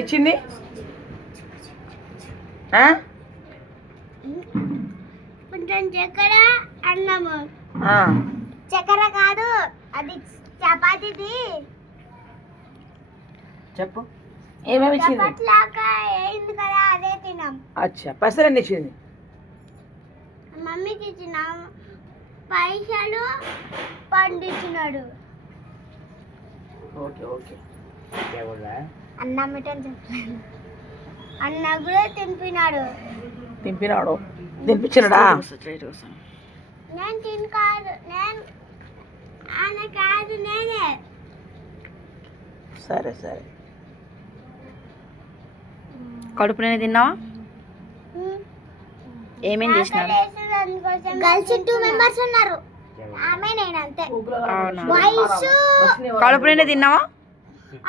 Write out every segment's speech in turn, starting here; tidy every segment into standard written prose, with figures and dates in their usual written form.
ఇచ్చింది కొంచెం చక్కెర అన్నము. చక్కెర కాదు, అది చపాతీది. చెప్పు ఏమేమి ఇచ్చింది? చపాతీలాగా అయింది కదా, అదే తిన్నాం. అచ్చా పైసలు ఇచ్చింది? మమ్మీకి ఇచ్చిన పైసలు పండించినాడు. Okay okay. అన్న మిఠాయి చెప్పాను, అన్న కూడా తినిపినాడు. తినిపించినాడా? నేను తిని కాదు, నేను ఆయన కాదు, నేనే. సరే సరే. కడుపు నేను తిన్నావా? ఏమేం చేసినారు? గర్ల్స్ 2 మెంబర్స్ ఉన్నారు, ఆమె నేను అంతే. బాయ్స్ కడుపు నిండా తిన్నావా?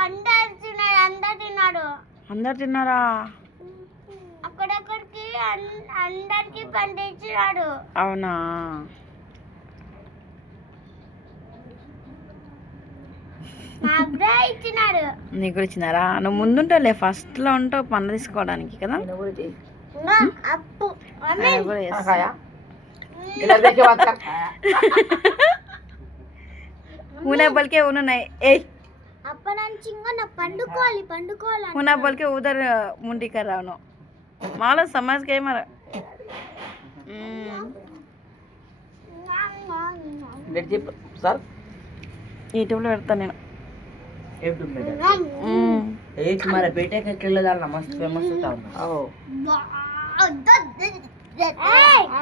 అందరు తిన్నాడు. అందరు తిన్నారా? అక్కడక్కడికి అందరికి పండించినాడు. అవునా? నాకు కూడా ఇచ్చినాడు. నీకు కూడా ఇచ్చినారా? నువ్వు ముందుంటావులే, ఫస్ట్లో ఉంటావు పండ్లు తీసుకోవడానికి కదా. అప్పు ఆయన కూడా చేస్తా. ऊना बोल के उन्होंने ए అప్పనంచింగా నా పండుకోవాలి. ऊना बोल के उधर मुंडी कर रहा हूँ मालो समझ गए मर సార్ యూట్యూబ్లో పెడతాను నేను. तुम्हारा बेटे का किलो डालना मस्त फेमस होता है।